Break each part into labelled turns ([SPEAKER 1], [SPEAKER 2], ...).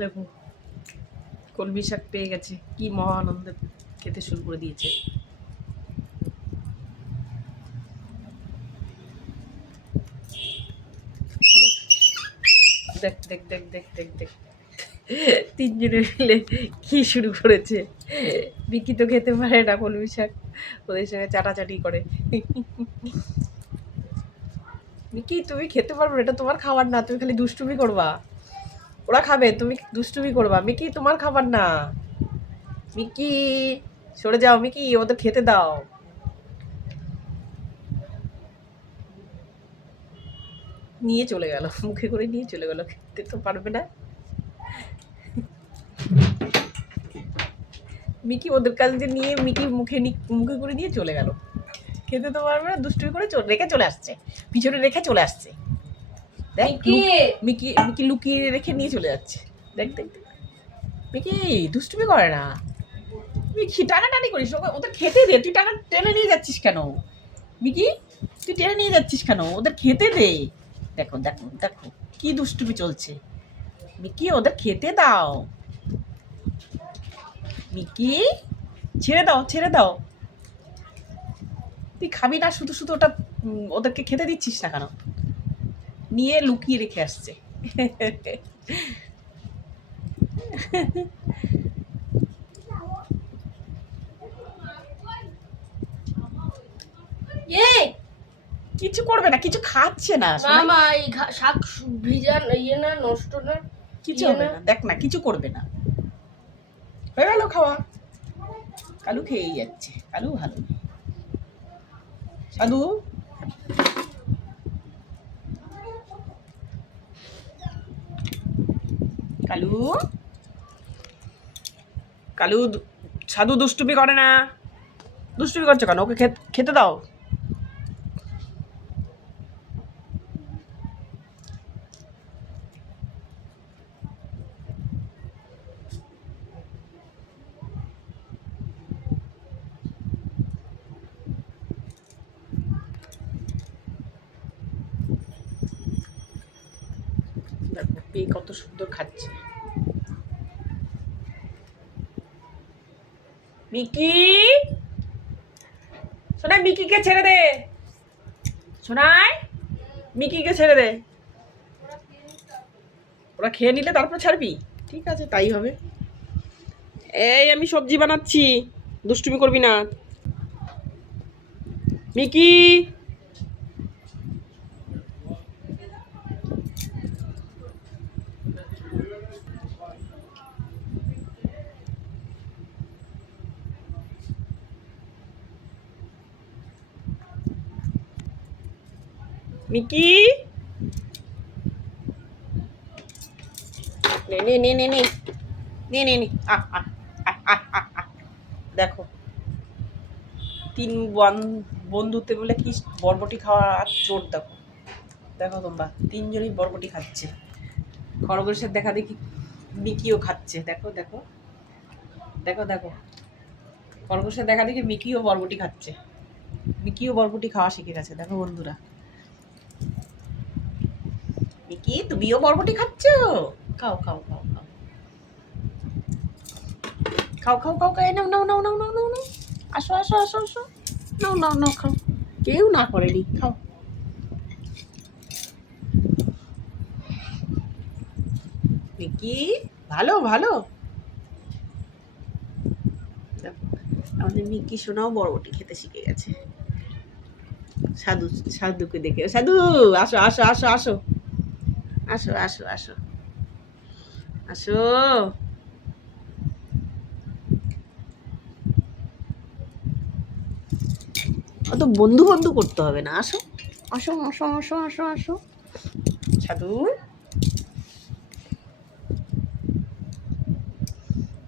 [SPEAKER 1] দেখো, কলমি শাক পেয়ে গেছে, কি মহা আনন্দে খেতে শুরু করে দিয়েছে। দেখ দেখ দেখ দেখ দেখ দেখ। তিনজনে মিলে কি শুরু করেছে? বিকি তো খেতে পারে না কলমি শাক, ওদের সঙ্গে চাটাচাটি করে। বিকি, তুমি খেতে পারবে এটা তোমার খাবার না, তুমি খালি দুষ্টুমি করবা। ওরা খাবে, তুমি দুষ্টুমি করবা। মিকি, তোমার খাবার না। মিকি, সরে যাও, মিকি, ওদের খেতে দাও। নিয়ে চলে গেল, মুখে করে নিয়ে চলে গেল, খেতে তো পারবে না। মিকি ওদের কাছ দিয়ে নিয়ে, মিকি মুখে মুখে করে নিয়ে চলে গেল। খেতে তো পারবে না, দুষ্টুমি করে রেখে চলে আসছে। পিছনে রেখে চলে আসছে। দেখ মিকি! মিকি লুকিয়ে রেখে নিয়ে চলে যাচ্ছে। দেখ দেখ। মিকি দুষ্টুমি করে না। মিকি টানাটানি করিস ওকে ওদের খেতে দে তুই টাকা টেনে নিয়ে যাচ্ছিস কেন? মিকি তুই টেনে নিয়ে যাচ্ছিস কেন? ওদের খেতে দে। দেখো দেখো দেখো কি দুষ্টুমি চলছে। মিকি ওদের খেতে দাও। মিকি ছেড়ে দাও ছেড়ে দাও। তুই খাবি না শুধু শুধু ওটা ওদেরকে খেতে দিচ্ছিস না কেন? নিয়ে লুকিয়ে রেখে আসছে। কিছু করবে না কিছু খাচ্ছে না
[SPEAKER 2] এই শাক ভিজান ইয়ে না নষ্ট না
[SPEAKER 1] কিছু
[SPEAKER 2] ইয়ে
[SPEAKER 1] হবে
[SPEAKER 2] না।
[SPEAKER 1] দেখ না কিছু করবে না। হয়ে গেল খাওয়া। কালু খেয়েই যাচ্ছে কালু ভালো সাধু কালু? কালু সাধু দুষ্টুপি করে না। দুষ্টুপি করছে কেন? ওকে খেতে দাও। দেখো পেয়ে কত সুন্দর খাচ্ছে। মিকি! সোনাই, মিকিকে ছেড়ে দে। সোনাই, মিকিকে ছেড়ে দে। ওরা খেয়ে নিলে তারপর ছাড়বি। ঠিক আছে, তাই হবে। এই, আমি সবজি বানাচ্ছি। দুষ্টুমি করবি না। মিকি! মিকি নে নে নে নে নে নে নে নে আহ আহ। দেখো। তিন বন- বন্ধুতে বলে কি বরবটি খাওয়া আর চোর দেখো। দেখো তোমরা, তিনজনই বরবটি খাচ্ছে। খরগোশের দেখা দেখি মিকিও খাচ্ছে। দেখো দেখো। দেখো দেখো। খরগোশের দেখা দেখি মিকিও বরবটি খাচ্ছে। মিকিও বরবটি খাওয়া শিখে গেছে। দেখো বন্ধুরা। মিকি তুমিও বরবটি খাচ্ছ? খাও খাও খাও খাও। খাও খাও খাও খাও নাও নাও নাও নাও নাও নাও নাও। আসো আসো আসো আসো। নাও নাও নাও, খাও। কেউ না করেনি, খাও। মিকি ভালো ভালো। আমাদের মিকি সোনাও বরবটি খেতে শিখে গেছে। সাধু, সাধুকে দেখে, সাধু, আসো আসো আসো আসো। আসো আসো আসো। আসো। অত বন্ধু বন্ধু করতে হবে না আসো। আসো আসো আসো আসো আসো। সাধু।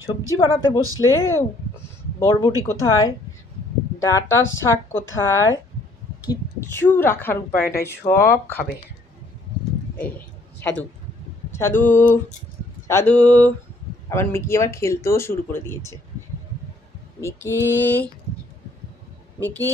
[SPEAKER 1] সবজি বানাতে বসলে বরবটি কোথায়? ডাটার শাক কোথায়? কিচ্ছু রাখার উপায় নাই সব খাবে। এই। সাধু। সাধু সাধু। আবার মিকি আবার খেলতেও শুরু করে দিয়েছে। মিকি মিকি।